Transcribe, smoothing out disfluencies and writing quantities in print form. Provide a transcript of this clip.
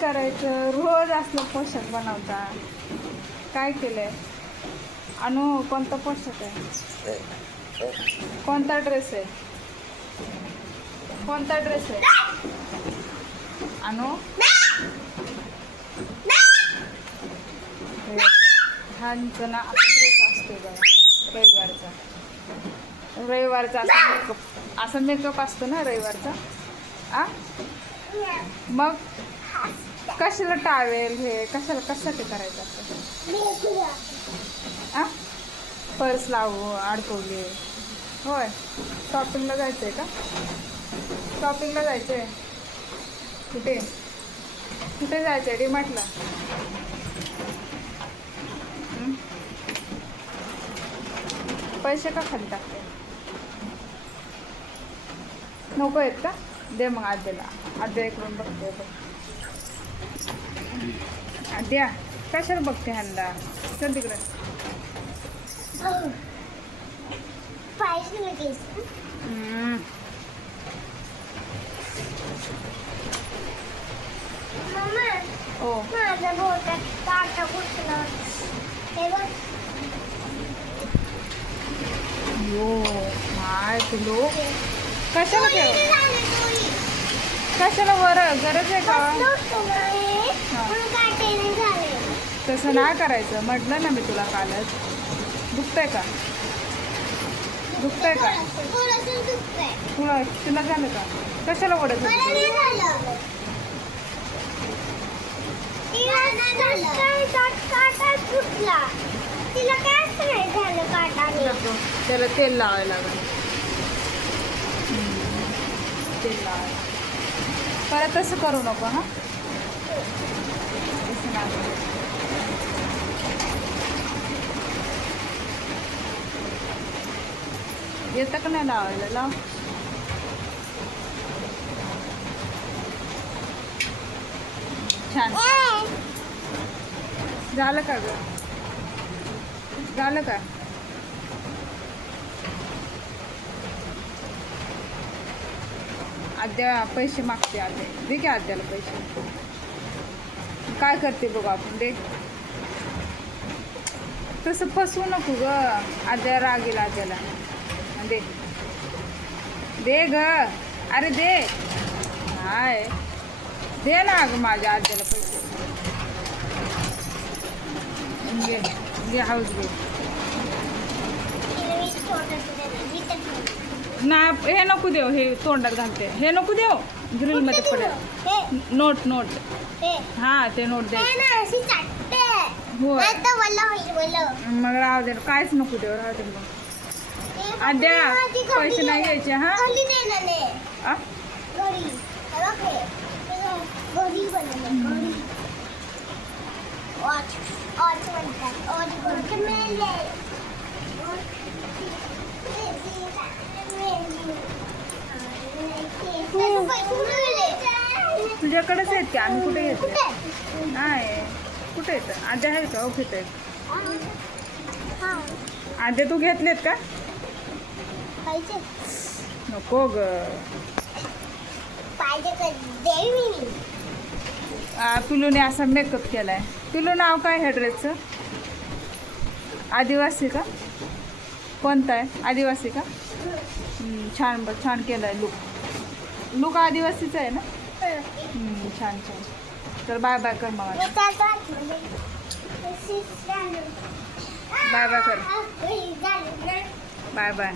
करायचं, रोज असलं पोशाख बनवता. काय केलंय अनु? कोणता पोशाख आहे? कोणता ड्रेस आहे? कोणता ड्रेस आहे अनु? ह्यांचा ना असा ड्रेस असतो बघा रविवारचा. रविवारचा असा मेकअप असतो ना रविवारचा. आ मग कशाला टावेल हे कशासाठी करायचं असं? आ पर्स लावू अडकवली होय. शॉपिंगला जायचं आहे का? शॉपिंगला जायचं आहे. कुठे कुठे जायचं आहे? डीमार्टला. पैसे का खाली टाकते? नको आहेत का? दे मग आद्याला. आद्या इकडून बघते बघ. आद्या कशाला बघते ह्यांना? चल तिकडे. ओ यो माय तुलो कशाला ठेव? कशाला वर गरज आहे का? तसं नाही करायचं म्हटलं ना मी तुला कालच. दुखतंय का? दुखतंय का तुला झालं का? कशाला ओढत त्याला तेल लावायला लागेल. तेल लावायला परत तसं करू नको. हा येतं का नाही लावायला? लाव. छान झालं का ग? झालं का? आद्या पैसे मागते. आद्या दे की आद्याला पैसे. काय करते बघ आपण. दे. तसं फसवू नको ग. आद्या रागेल आद्याला. दे दे ग. अरे दे. हाय दे ना ग माझ्या आद्याला पैसे. घे घे हाऊस घे. नाही हे नको देऊ. हे तोंडात घालते. हे नको देऊ. ग्रिलमध्ये पडेल. Note note. हां ते नोट द्या. हो मग राहू दे. काहीच नको देऊ. राहू दे मग. आद्या पैसे नाही घ्यायचे. हा तुझ्याकडेच आहेत की? आम्ही कुठे घेतो? नाही कुठे येतं? आद्या आहे का? ओके आहेत. आद्या तू घेतलेत का? नको ग. पिलूने असा मेकअप केलाय. पिलू नाव काय ह्या ड्रेसचं? आदिवासी का? कोणता आहे? आदिवासी का? छान छान केलाय लुक. लुक आदिवासीचा आहे ना? छान छान. तर बाय बाय कर मग. बाय बाय कर. Bye bye.